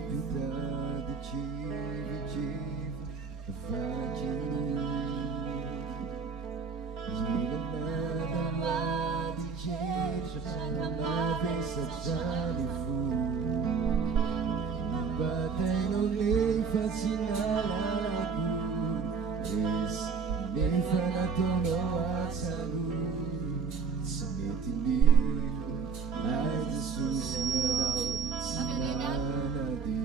piedade dividiva Batay ng lipat sinalalagu Is lifa na tono at salut Sumitilim ay Jesus na daw sinanadi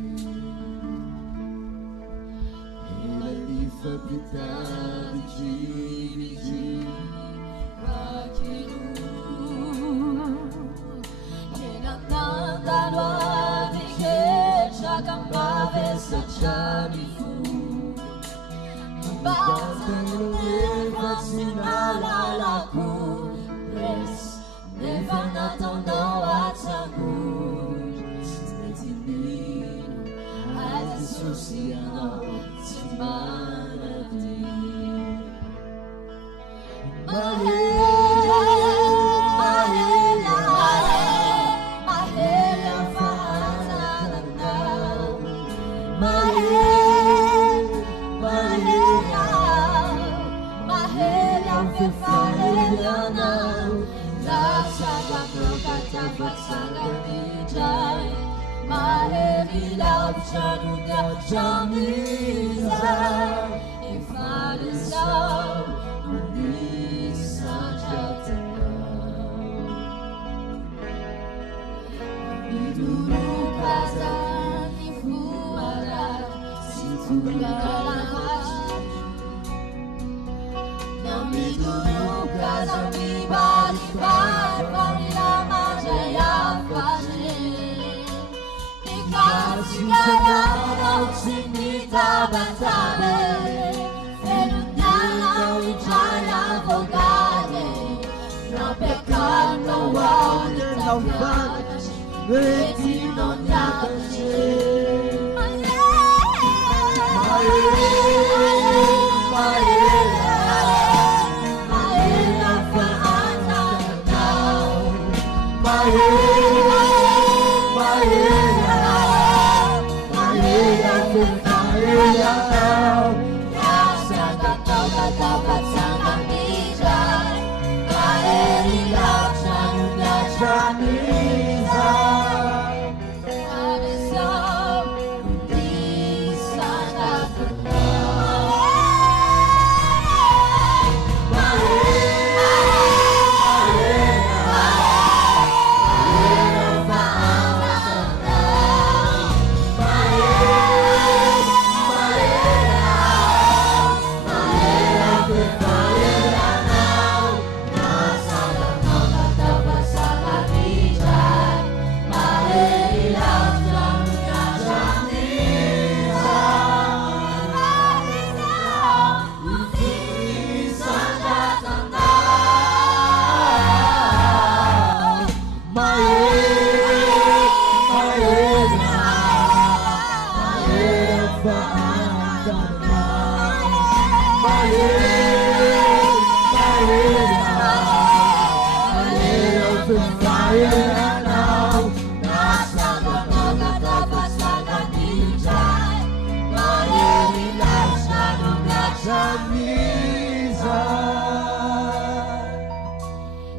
Ilalifa kita di G Batay ng lipat sinalalagu Is lifa na tono at salut Sumitilim ay Jesus na sinanadi If I love, bisa jatuh. Dulu kazan ifuara situ galahas. Nami dulu kazan tiba-tiba parilama jaya faje. Dikasih gaya sinita bantabe. Pecado wonder no fun waiting on that shit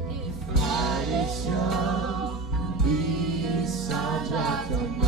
If I let you be such a